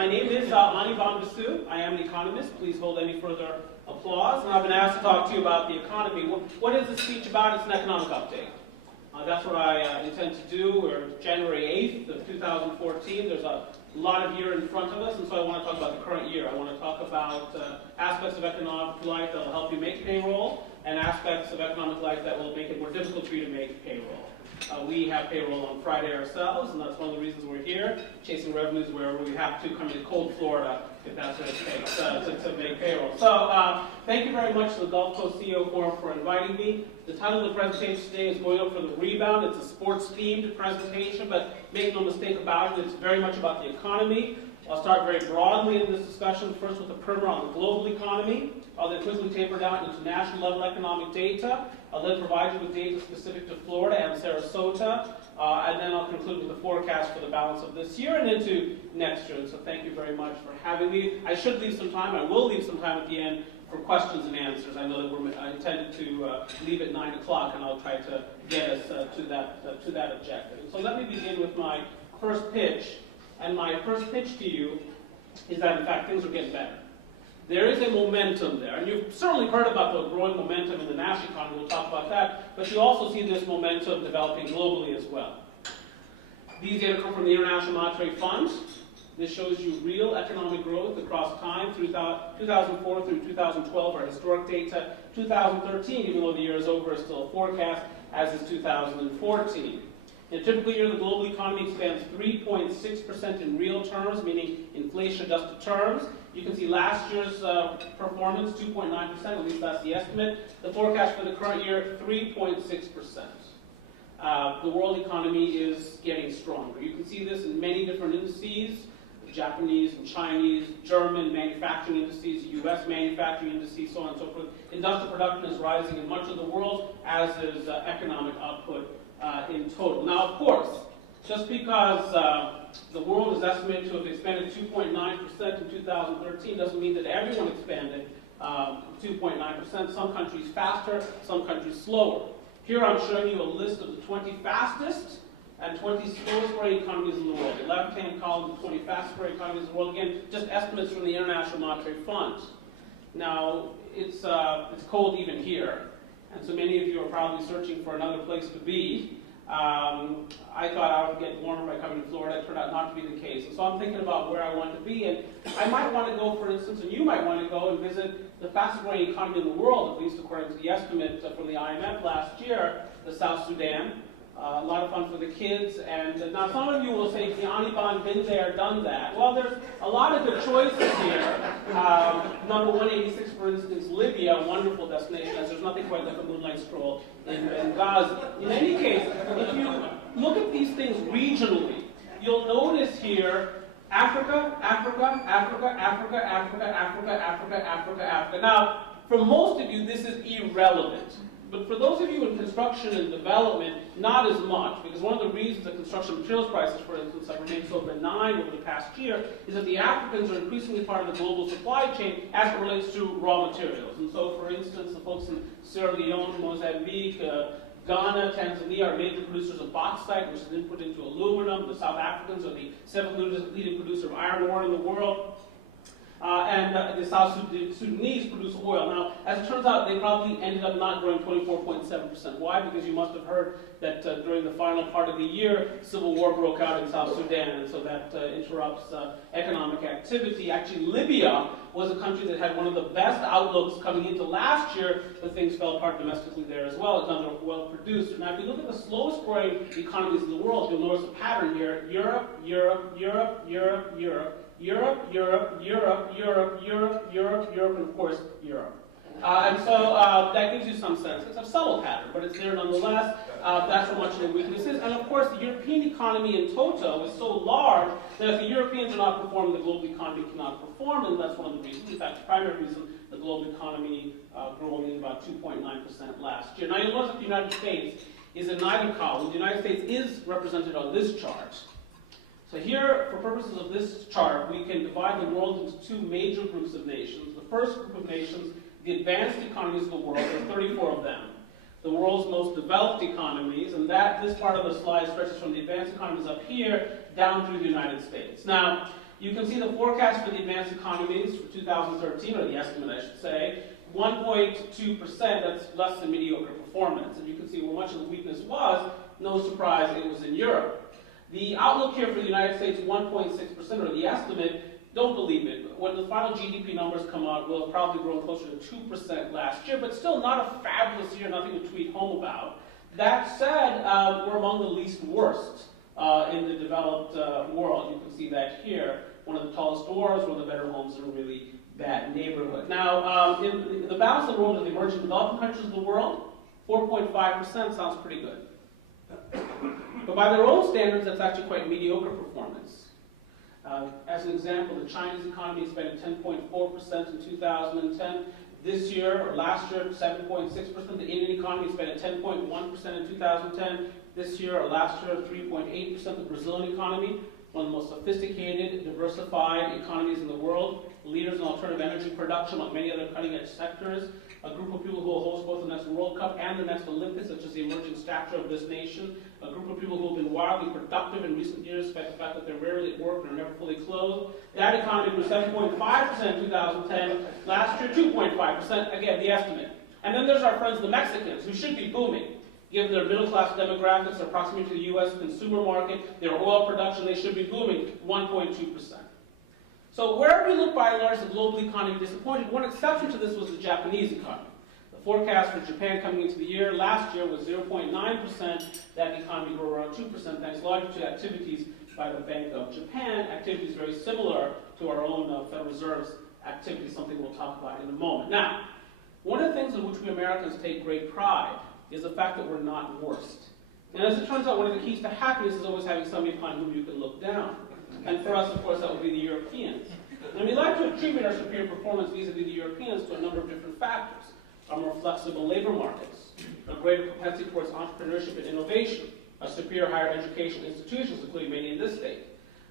My name is Ani Bondasu. I am an economist. Please hold any further applause. And I've been asked to talk to you about the economy. What is this speech about? It's an economic update. That's what I intend to do. We're January 8th of 2014. There's a lot of year in front of us, and so I want to talk about the current year. I want to talk about aspects of economic life that will help you make payroll, and aspects of economic life that will make it more difficult for you to make payroll. We have payroll on Friday ourselves, and that's one of the reasons we're here, chasing revenues wherever we have to, come to cold Florida, if that's what it takes, to make payroll. So thank you very much to the Gulf Coast CEO Forum for inviting me. The title of the presentation today is Going Up for the Rebound. It's a sports-themed presentation, but make no mistake about it, it's very much about the economy. I'll start very broadly in this discussion, first with a primer on the global economy. I'll then quickly taper down into national level economic data. I'll then provide you with data specific to Florida and Sarasota. And then I'll conclude with the forecast for the balance of this year and into next year. And so thank you very much for having me. I should leave some time, I will leave some time at the end for questions and answers. I know that I intended to leave at 9 o'clock, and I'll try to get us to that objective. And so let me begin with my first pitch. And my first pitch to you is that, in fact, things are getting better. There is a momentum there. And you've certainly heard about the growing momentum in the national economy. We'll talk about that. But you also see this momentum developing globally as well. These data come from the International Monetary Fund. This shows you real economic growth across time. 2004 through 2012 are historic data. 2013, even though the year is over, is still a forecast, as is 2014. In a typical year, the global economy expands 3.6% in real terms, meaning inflation-adjusted terms. You can see last year's performance, 2.9%, at least that's the estimate. The forecast for the current year, 3.6%. The world economy is getting stronger. You can see this in many different indices, Japanese and Chinese, German manufacturing indices, U.S. manufacturing indices, so on and so forth. Industrial production is rising in much of the world, as is economic output in total. Now, of course, just because the world is estimated to have expanded 2.9% in 2013 doesn't mean that everyone expanded 2.9%. Some countries faster, some countries slower. Here I'm showing you a list of the 20 fastest and 20 slowest growing economies in the world. The left-hand column, the 20 fastest growing economies in the world. Again, just estimates from the International Monetary Fund. Now, it's cold even here. And so many of you are probably searching for another place to be. I thought I would get warmer by coming to Florida. It turned out not to be the case. And so I'm thinking about where I want to be. And I might want to go, for instance, and you might want to go and visit the fastest growing economy in the world, at least according to the estimate from the IMF last year, the South Sudan. A lot of fun for the kids. And now some of you will say, Ani Bon, been there, done that. Well, there's a lot of good choices here. Number 186, for instance, Libya, a wonderful destination, as there's nothing quite like a moonlight stroll in Gaza. In any case, if you look at these things regionally, you'll notice here Africa, Africa, Africa, Africa, Africa, Africa, Africa, Africa, Africa. Now, for most of you, this is irrelevant. But for those of you in construction and development, not as much, because one of the reasons that construction materials prices, for instance, have remained so benign over the past year is that the Africans are increasingly part of the global supply chain as it relates to raw materials. And so, for instance, the folks in Sierra Leone, Mozambique, Ghana, Tanzania are major producers of bauxite, which is input into aluminum. The South Africans are the seventh leading producer of iron ore in the world. And the South Sudanese produce oil. Now, as it turns out, they probably ended up not growing 24.7%. Why? Because you must have heard that during the final part of the year, civil war broke out in South Sudan, and so that interrupts economic activity. Actually, Libya was a country that had one of the best outlooks coming into last year, but things fell apart domestically there as well. It's another oil producer. Now, if you look at the slowest growing economies in the world, you'll notice a pattern here. Europe, Europe, Europe, Europe, Europe. Europe, Europe, Europe, Europe, Europe, Europe, Europe, and of course, Europe. And so that gives you some sense. It's a subtle pattern, but it's there nonetheless. That's how much the weakness is. And of course, the European economy in toto is so large that if the Europeans are not performing, the global economy cannot perform, and that's one of the reasons. In fact, the primary reason the global economy grew only about 2.9% last year. Now, you'll notice that the United States is in neither column. The United States is represented on this chart. So here, for purposes of this chart, we can divide the world into two major groups of nations. The first group of nations, the advanced economies of the world, there are 34 of them. The world's most developed economies, and this part of the slide stretches from the advanced economies up here down through the United States. Now, You can see the forecast for the advanced economies for 2013, or the estimate I should say, 1.2%, that's less than mediocre performance. And you can see where much of the weakness was. No surprise, it was in Europe. The outlook here for the United States, 1.6%, or the estimate, don't believe it. When the final GDP numbers come out, we'll have probably grown closer to 2% last year, but still not a fabulous year, nothing to tweet home about. That said, we're among the least worst in the developed world. You can see that here. One of the tallest doors, one of the better homes in a really bad neighborhood. Now, in the balance of the world of the emerging developing countries of the world, 4.5% sounds pretty good. But by their own standards, that's actually quite mediocre performance. As an example, the Chinese economy expanded 10.4% in 2010. This year, or last year, 7.6%. The Indian economy expanded 10.1% in 2010. This year, or last year, 3.8%. The Brazilian economy, one of the most sophisticated, diversified economies in the world, leaders in alternative energy production, among many other cutting-edge sectors, a group of people who will host both the next World Cup and the next Olympics, such as the emerging stature of this nation, a group of people who have been wildly productive in recent years, despite the fact that they're rarely at work and are never fully clothed. That economy grew 7.5% in 2010, last year 2.5%, again, the estimate. And then there's our friends the Mexicans, who should be booming. Given their middle-class demographics, their proximity to the U.S. consumer market, their oil production, they should be booming 1.2%. So wherever you look, by and large, the global economy disappointed. One exception to this was the Japanese economy. The forecast for Japan coming into the year last year was 0.9%. That economy grew around 2%, thanks largely to activities by the Bank of Japan, activities very similar to our own Federal Reserve's activities, something we'll talk about in a moment. Now, one of the things in which we Americans take great pride is the fact that we're not worst. And as it turns out, one of the keys to happiness is always having somebody upon whom you can look down. And for us, of course, that would be the Europeans. And we like to attribute our superior performance vis-a-vis the Europeans to a number of different factors. Our more flexible labor markets, a greater propensity towards entrepreneurship and innovation, a superior higher education institutions, including many in this state,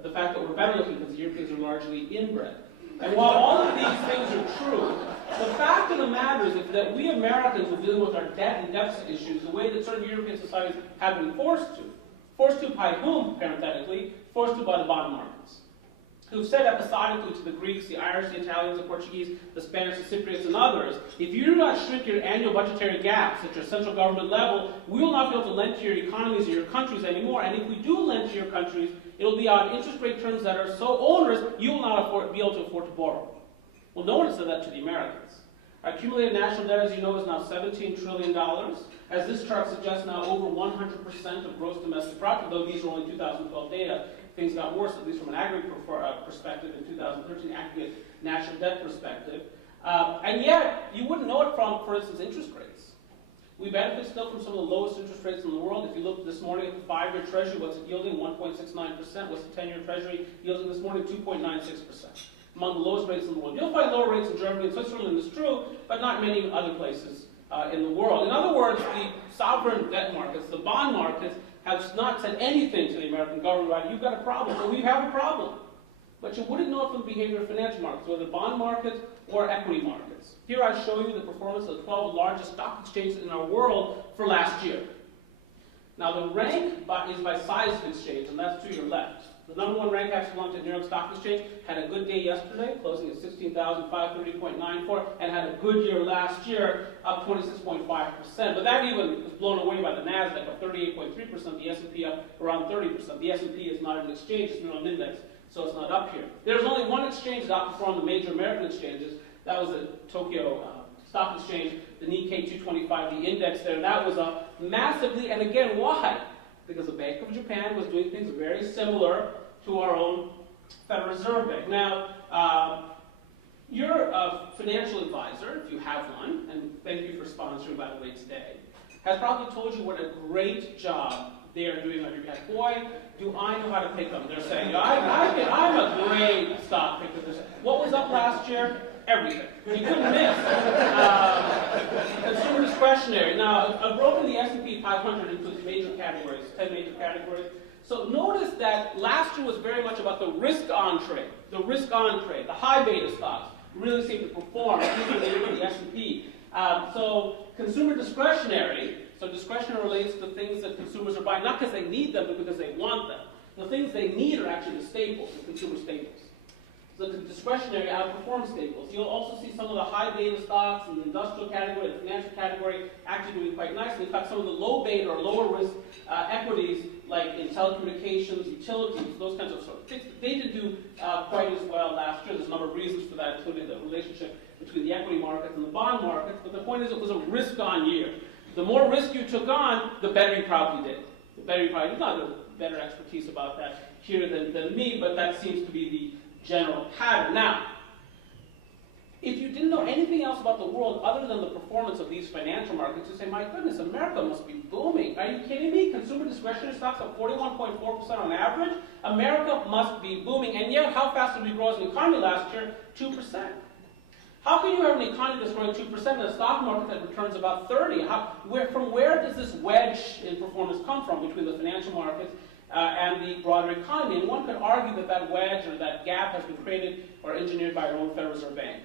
the fact that we're better looking because the Europeans are largely inbred. And while all of these things are true, the fact of the matter is that we Americans are dealing with our debt and deficit issues the way that certain European societies have been forced to. Forced to by whom, parenthetically? Forced to by the bond markets, who've said episodically to the Greeks, the Irish, the Italians, the Portuguese, the Spanish, the Cypriots, and others, if you do not shrink your annual budgetary gaps at your central government level, we will not be able to lend to your economies or your countries anymore. And if we do lend to your countries, it'll be on interest rate terms that are so onerous, you will not be able to afford to borrow. Well, no one has said that to the Americans. Our accumulated national debt, as you know, is now $17 trillion. As this chart suggests, now over 100% of gross domestic product, though these are only 2012 data. Things got worse, at least from an aggregate perspective in 2013, aggregate national debt perspective. And yet, you wouldn't know it from, for instance, interest rates. We benefit still from some of the lowest interest rates in the world. If you look this morning at the 5-year Treasury, what's it yielding? 1.69%. What's the 10-year Treasury yielding this morning? 2.96%. Among the lowest rates in the world. You'll find lower rates in Germany and Switzerland, it's true, but not many other places in the world. In other words, the sovereign debt markets, the bond markets, have not said anything to the American government about, you've got a problem. Well, we have a problem. But you wouldn't know it from the behavior of financial markets, whether bond markets or equity markets. Here I show you the performance of the 12 largest stock exchanges in our world for last year. Now the rank is by size of exchange, and that's to your left. The number one rank actually belongs to New York Stock Exchange, had a good day yesterday, closing at 16,530.94, and had a good year last year, up 26.5%. But that even was blown away by the NASDAQ, up 38.3%, the S&P up around 30%. The S&P is not an exchange, it's not an index, so it's not up here. There's only one exchange that outperformed the major American exchanges. That was the Tokyo Stock Exchange, the Nikkei 225, the index there. That was up massively, and again, why? Because the Bank of Japan was doing things very similar to our own Federal Reserve Bank. Now, your financial advisor, if you have one, and thank you for sponsoring, by the way, today, has probably told you what a great job they are doing on your behalf. Boy, do I know how to pick them. They're saying, I'm a great stock picker. What was up last year? Everything. You couldn't miss. Consumer discretionary. Now, I've broken the S&P 500 into major categories, 10 major categories. So notice that last year was very much about the risk-on trade. The risk-on trade, the high beta stocks really seem to perform, particularly the S&P. So consumer discretionary, so discretionary relates to things that consumers are buying, not because they need them, but because they want them. The things they need are actually the staples, the consumer staples. the discretionary outperform staples. You'll also see some of the high beta stocks in the industrial category, the financial category, actually doing quite nicely. In fact, some of the low beta or lower risk equities, like in telecommunications, utilities, those kinds of things, they did do quite as well last year. There's a number of reasons for that, including the relationship between the equity markets and the bond markets. But the point is, it was a risk-on year. The more risk you took on, the better you probably did. The better you probably did. Not a better expertise about that here than me, but that seems to be the general pattern. Now, if you didn't know anything else about the world other than the performance of these financial markets, you'd say, my goodness, America must be booming. Are you kidding me? Consumer discretionary stocks up 41.4% on average. America must be booming. And yet, how fast did we grow as an economy last year? 2%. How can you have an economy that's growing 2% and a stock market that returns about 30%? From where does this wedge in performance come from between the financial markets and the broader economy? And one could argue that that wedge or that gap has been created or engineered by our own Federal Reserve Bank.